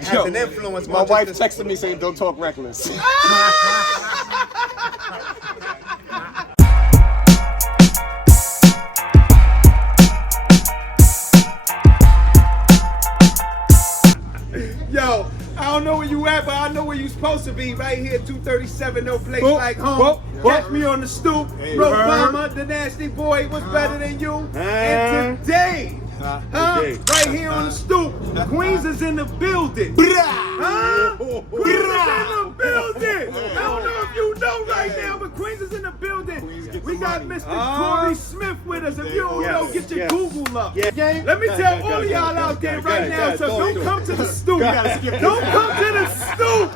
has an influence. My wife texted me saying, "Don't talk reckless." Yo, I don't know where you at, but I know where you supposed to be. Right here, 237, no place like home. Catch me on the stoop. Obama, the nasty boy, what's better than you? And today, right here on the stoop, Queens is in the building. Queens is in the building. I don't know if you know right now, but Queens is in the building. We got Mr. Corey Smith with us. If you don't know, get your Google up. Let me tell all of y'all out there right now, so don't come to the stoop. Don't come to the stoop.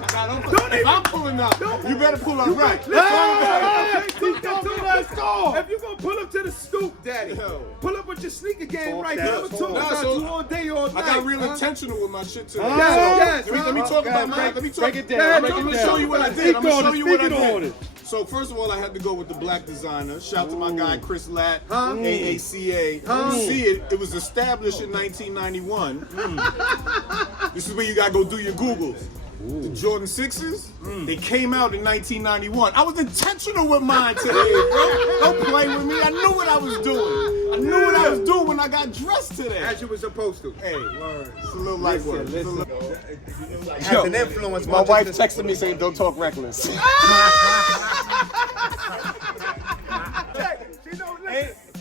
Don't even. I'm pulling up. You better pull up right. Let's go. If you're going to pull up to the stoop, Daddy, pull up with your sneaker game right here. I'm talking about you all day, all night. I got real intentional with my shit today. Yes. Let me talk about mine. Let me break it down. I'm going to show you what I did. I'm going to show you what I did. So first of all, I had to go with the black designer. Shout out to my guy Chris Latt, AACA. You see it? It was established in 1991. This is where you gotta go do your Googles. The Jordan 6s, they came out in 1991. I was intentional with mine today, bro. Don't play with me. I knew what I was doing. I knew what I was doing when I got dressed today. As you were supposed to. Hey, it's a little light work. Has an influence. My wife texted me saying, "Don't talk reckless."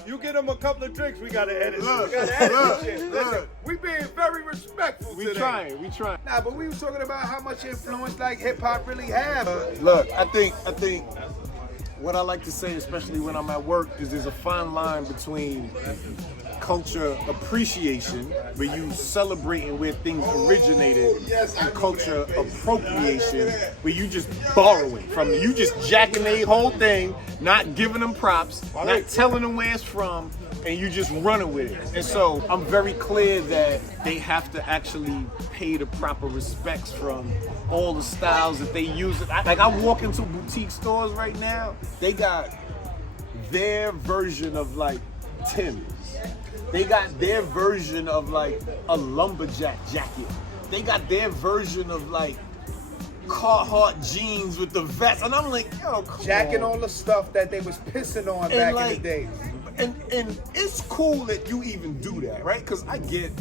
You get him a couple of drinks, we gotta edit. Look. Listen, we being very respectful today. We trying. Nah, but we was talking about how much influence like hip hop really have. Look, I think what I like to say, especially when I'm at work, is there's a fine line between culture appreciation, where you celebrating where things originated, and culture appropriation, where you just borrowing from you just jacking the whole thing, not giving them props, not telling them where it's from, and you just running with it. And so I'm very clear that they have to actually pay the proper respects from all the styles that they use. Like I walk into boutique stores right now, they got their version of like Tim's. They got their version of like a lumberjack jacket. They got their version of like Carhartt jeans with the vest. And I'm like, yo, come Jacking on. all the stuff that they was pissing on back in the days. And it's cool that you even do that, right? Because I get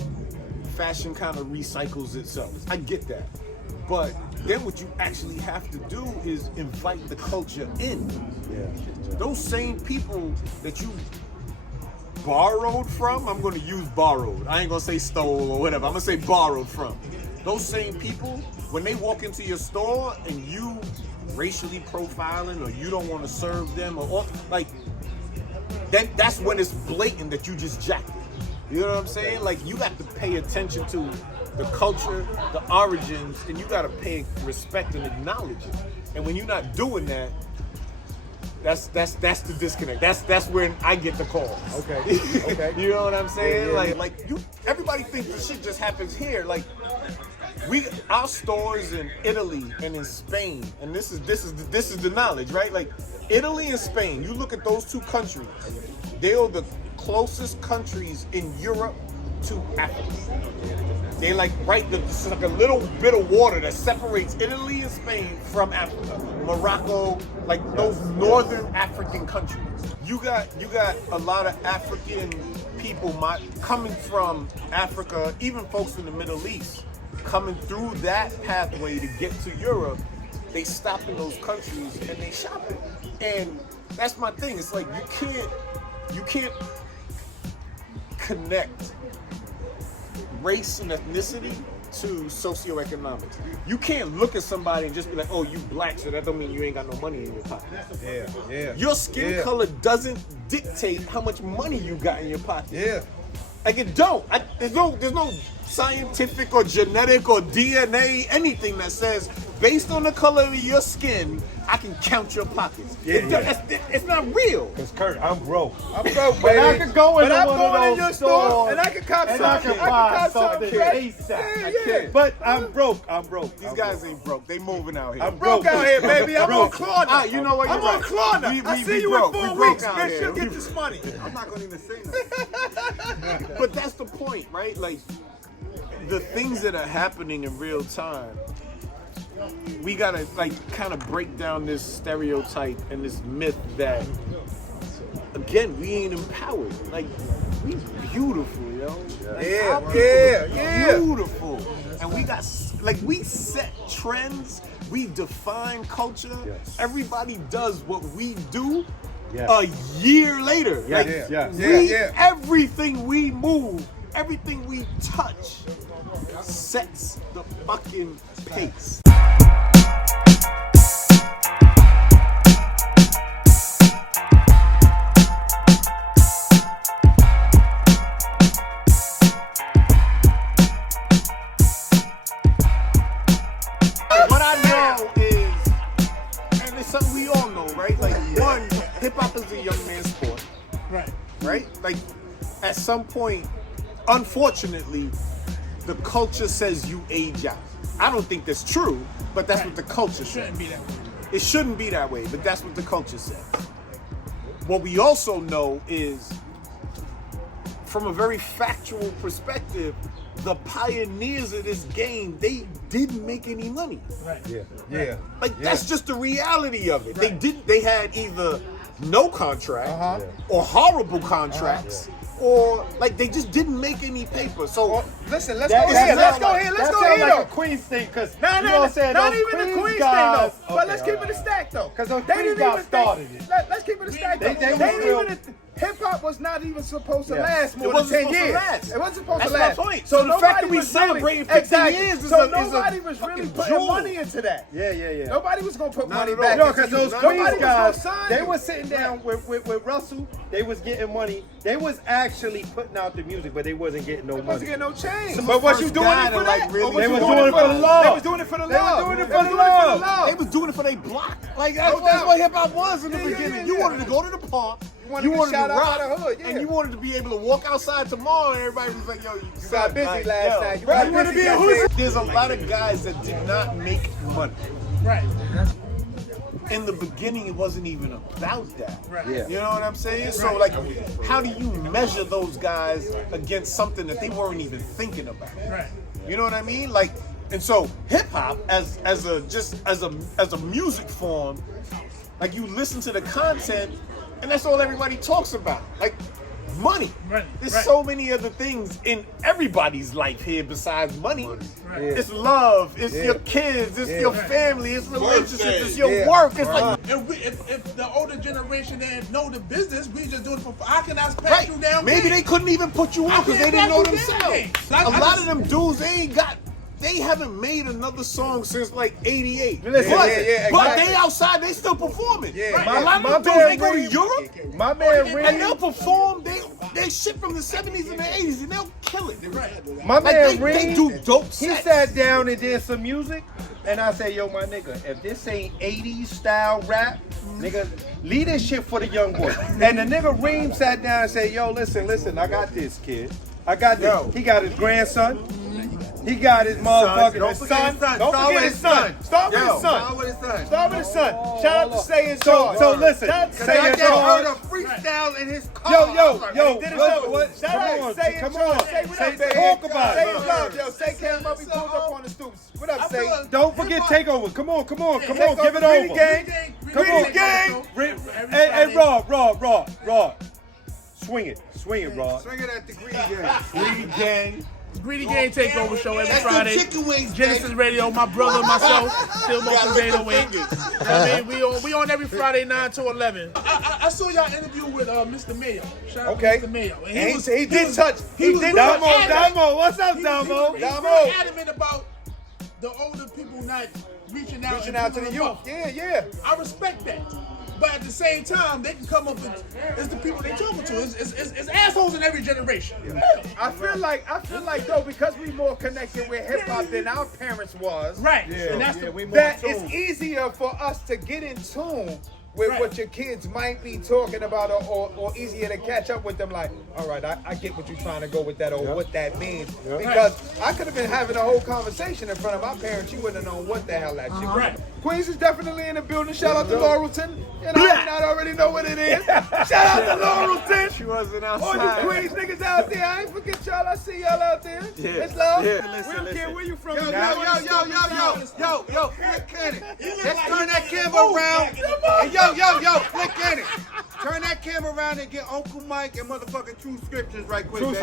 fashion kind of recycles itself. I get that. But then what you actually have to do is invite the culture in. Those same people that you borrowed from, I'm going to use borrowed. I ain't going to say stole or whatever. I'm going to say borrowed from. Those same people, when they walk into your store and you racially profiling or you don't want to serve them or like, that's when it's blatant that you just jacked it. You know what I'm saying? Like, you got to pay attention to the culture, the origins, and you got to pay respect and acknowledge it. And when you're not doing that, that's the disconnect. That's when I get the call. Okay. You know what I'm saying? Everybody thinks this shit just happens here. Like, our stores in Italy and in Spain, and this is the knowledge, right? Like, Italy and Spain, you look at those two countries, they are the closest countries in Europe to Africa. They like it's like a little bit of water that separates Italy and Spain from Africa. Morocco, like those northern African countries. You got a lot of African people coming from Africa, even folks from the Middle East, coming through that pathway to get to Europe. They stop in those countries and they shop it. And that's my thing. It's like you can't connect race and ethnicity to socioeconomics. You can't look at somebody and just be like, oh, you black, so that don't mean you ain't got no money in your pocket. Yeah. Your skin color doesn't dictate how much money you got in your pocket. Yeah. Like, it don't. There's no scientific or genetic or DNA, anything that says, based on the color of your skin, I can count your pockets. It's not real. Because Kurt, I'm broke. But I could go into one of those stores and I can cop and I can buy something ASAP. Yeah. But I'm broke. These guys ain't broke. They moving out here. I'm broke out here, baby. I'm on Klarna. You know what? I'm on Klarna. I see you in 4 weeks, bitch. You'll get this money. I'm not gonna even say that. But that's the point, right? Like, the things that are happening in real time, we gotta like kind of break down this stereotype and this myth that, again, we ain't empowered. Like, we beautiful, yo. Like, Yeah. Beautiful. And we got, like, we set trends, we define culture. Yes. Everybody does what we do Yes. a year later. Yes, Like, yes. everything we move, everything we touch sets the fucking pace. What I know is, and it's something we all know, right? Like, one, hip hop is a young man's sport. Right? Like, at some point, unfortunately, the culture says you age out. I don't think that's true, but that's what the culture says. It shouldn't be that way, but that's what the culture says. What we also know is, from a very factual perspective, the pioneers of this game, they didn't make any money. Like, that's just the reality of it. They had either no contract or horrible contracts, or like they just didn't make any paper. So Listen, let's go here. Let's go here. Let's go here. Like a Queens thing, because not even the Queens thing though. But let's keep it a stack though. Because those they Queens didn't guys even started think, it. Let's keep it a stack though. They didn't real- even. Hip hop was not even supposed to Yeah. last more It than wasn't 10 supposed to years. last. It wasn't supposed That's to my last. point. So the fact that we was celebrating really, 15 years is so a nobody was really fucking putting jewel. money into that. Yeah. Nobody was gonna put money at all. back. No, into because you. those Nobody Queens was guys, gonna sign they you. was sitting down with Russell. They was getting money. They was actually putting out the music, but they wasn't getting no Wasn't money. getting no change. But was you First doing guy it for to, that? like, really- They was was doing doing it it for the love. They was doing it for the They was love. doing it They for was the doing it for the love. love. They was doing it for their block. Like, that's No doubt. what hip hop was in the Yeah, beginning. yeah, You yeah. wanted to go to the park. wanted You to wanted shout to out rock, by the hood, yeah. and you wanted to be able to walk outside tomorrow, and everybody was like, "Yo, you got busy like, last yo, night. You right, got wanna busy be a yesterday. hood." There's a lot of guys that did not make money. Right. In the beginning, it wasn't even about that. Right. Yeah. You know what I'm saying? So, like, how do you measure those guys against something that they weren't even thinking about? Right. You know what I mean? Like, and so hip hop as a music form, like, you listen to the content, and that's all everybody talks about. Like, money. Right, There's right. so many other things in everybody's life here besides money. Right. It's love, it's your kids, it's your family, it's relationships, it's your work. It's like, If the older generation didn't know the business, we just doing it for. How can I pass right. you down? Maybe they couldn't even put you on because they didn't know themselves. Like, A lot of them dudes, they haven't made another song since like '88. Listen, but, yeah, but exactly. they outside, they still performing. Yeah, A lot my of them dudes, they man go to Reed- Europe My man and they'll Reed, perform. They shit from the '70s and the '80s, and they'll kill it. my Like, man they Reed, do dope he sets. sat down and did some music, and I said, yo, my nigga, if this ain't 80s style rap, nigga, leave this shit for the young boy. And the nigga Reem sat down and said, yo, listen, I got this, kid. I got this. Yo. He got his grandson. He got his motherfucking Don't forget his son. Don't forget his son. Start with his son. with his son. Start with his son. Shout out to Stay in Charge. So listen, Shout out to Stay in Stay in Charge. Charge. freestyle in his car. Yo, Did it what- so. what- Shout come out. on, Stay in come Charge. on. Say what Say- up, baby. talk about Say it. in love, yo. Say came up, he pulled up on the stoops. What up, Say? Don't forget Takeover. Come on, give it Greedy over. gang. Come Greedy on, gang. Hey, Rod. Swing it, Rod. Swing it at the Greedy Gang. Greedy Gang Takeover show every Friday. chicken wings, Genesis Radio, my brother, myself, Still Motivator Wing. I mean, we on every Friday 9 to 11. I saw y'all interview with Mr. Mayo. Shout out Okay. to Mr. Mayo. And He was- did was- touch. He was did real touch. adamant. Damo, what's up, He Damo? was Damo. real adamant about the older people not reaching out. Reaching and out to the people youth. involved. Yeah. I respect that. But at the same time, they can come up with it's the people they talking to. It's assholes in every generation. I feel like though, because we more connected with hip hop than our parents was. Right. And that's the That it's easier for us to get in tune with what your kids might be talking about, or easier to catch up with them. Like, all right, I get what you're trying to go with that, or what that means. Because I could have been having a whole conversation in front of my parents. You wouldn't have known what the hell that shit was. Right. Queens is definitely in the building. Shout out to Laurelton. You know, I already know what it is. Shout out to Laurelton. She wasn't All outside. you Queens niggas out there, I ain't forget y'all. I see y'all out there. It's love. We don't care where you from. Yo, Flick Cannon. Let's turn that camera around. Hey, yo, Flick Cannon. Turn that camera around and get Uncle Mike and motherfucking True Scriptures right quick, baby.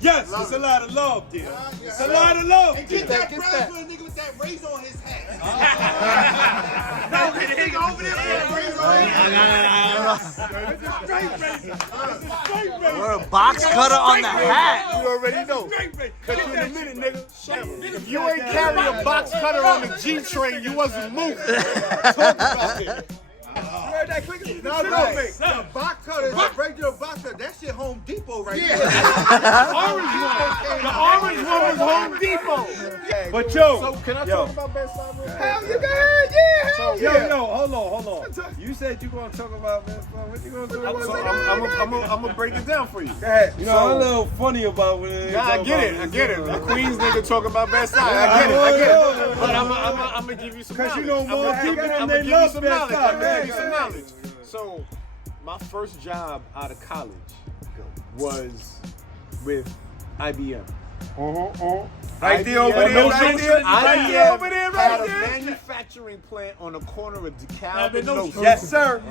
Yes, it's a lot of love there. It's a lot of love. And get that brown for a nigga with that razor on his hat. No, the nigga over there with that razor on his hat. We're a box cutter on the hat. You already know. Cut you in a minute, nigga. If you ain't carry a box cutter on the G train, you wasn't moving. Talk about it. No, the box cutter is a regular box cutter. That shit Home Depot right there. The orange one was Home Depot. But yo, So can I talk about Best Side real quick? hell you got, yeah, hell yeah. Yo, hold on. You said you gonna talk about Best Side. What you gonna do about So that? I'm gonna break it down for you. You know, I'm a little funny about when Nah, I get it. The Queens nigga talk about Best Side. I get it. But I'm gonna give you some knowledge. you know more people than they I'm love some Best knowledge. Side. I'm gonna give you some knowledge. So, my first job out of college was with IBM. Right there over there, right there, right there, over there, Had right a there. manufacturing plant on the corner of DeKalb I've been and no Nostrand. shit. Yes, sir.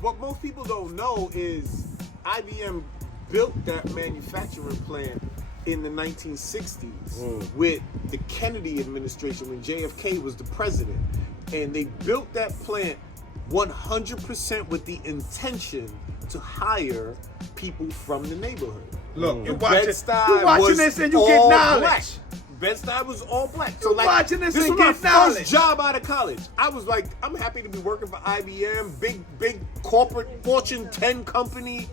What most people don't know is IBM built that manufacturing plant in the 1960s with the Kennedy administration when JFK was the president. And they built that plant 100% with the intention to hire people from the neighborhood. Look, you Bed-Stuy watching this and you get all knowledge. black. Bed-Stuy was all black. So You like, watching this this and was my get knowledge. first job out of college. I was like, I'm happy to be working for IBM, big corporate Fortune 10 company.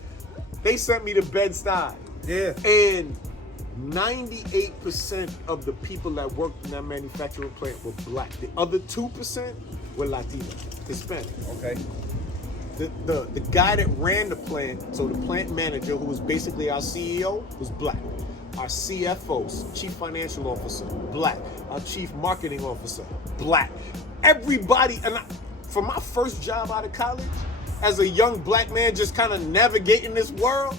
They sent me to Bed-Stuy. Yeah. And 98% of the people that worked in that manufacturing plant were black. The other 2% were Latino, Hispanic. Okay. The guy that ran the plant, so the plant manager, who was basically our CEO, was black. Our CFO, Chief Financial Officer, black. Our Chief Marketing Officer, black. Everybody, for my first job out of college, as a young black man just kind of navigating this world,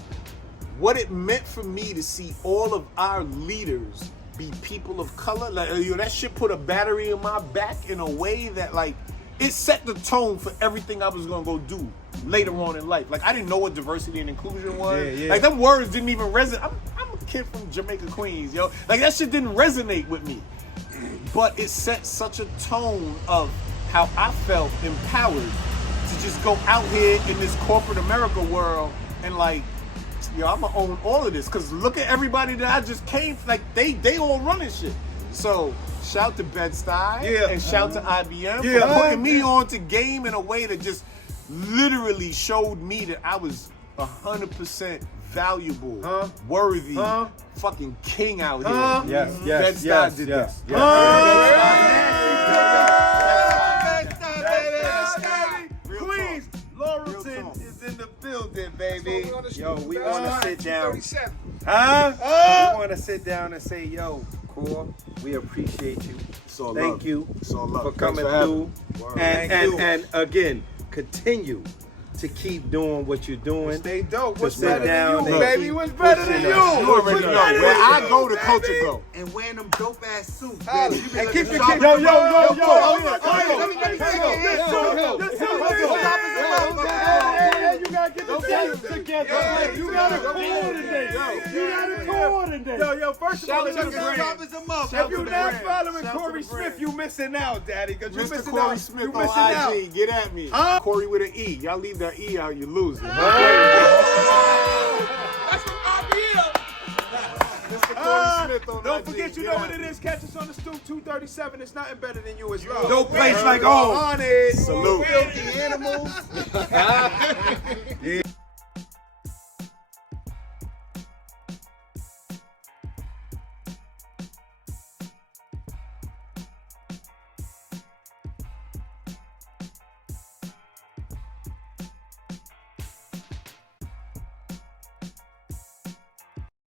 what it meant for me to see all of our leaders be people of color, like, that shit put a battery in my back in a way that, like, it set the tone for everything I was gonna go do later on in life. Like, I didn't know what diversity and inclusion was. Yeah. Like, them words didn't even resonate. I'm a kid from Jamaica, Queens, yo. Like, that shit didn't resonate with me. But it set such a tone of how I felt empowered to just go out here in this corporate America world and, like, yo, I'm gonna own all of this. Cause look at everybody that I just came, like, they all running shit. So, shout to Bed-Stuy and shout to IBM for putting me on to game in a way that just literally showed me that I was 100% valuable, worthy, fucking king out here. Bed-Stuy did this. Queens, Laurelton is in the building, baby. Yo, we want to sit down. We want to sit down and say, yo, Core, we appreciate you. So Thank you So for coming through. And again, continue to keep doing what you're doing. Stay dope. What's sit better down than you, and baby? keep What's better than pushing you? us. You already know. Where I go, the culture go. And wearing them dope ass suits, Holla. baby. You be And looking keep your sharp. kid- You gotta get the team together. You gotta coordinate. Yo, first of all, Shout out to the sharp as a motherfucker. if you're not following Corey Smith, you missing out, Daddy. Cause you Mr. missing Corey out. Smith You on missing out. IG, get at me. Corey with an E. Y'all leave that E out, you losing. That's from RBL. Mr. Corey Smith on Don't IG, forget, you get know at what it me. is. Catch us on the stoop 237. It's nothing better than you as well. No place like home. On it. Salute. Filthy animals.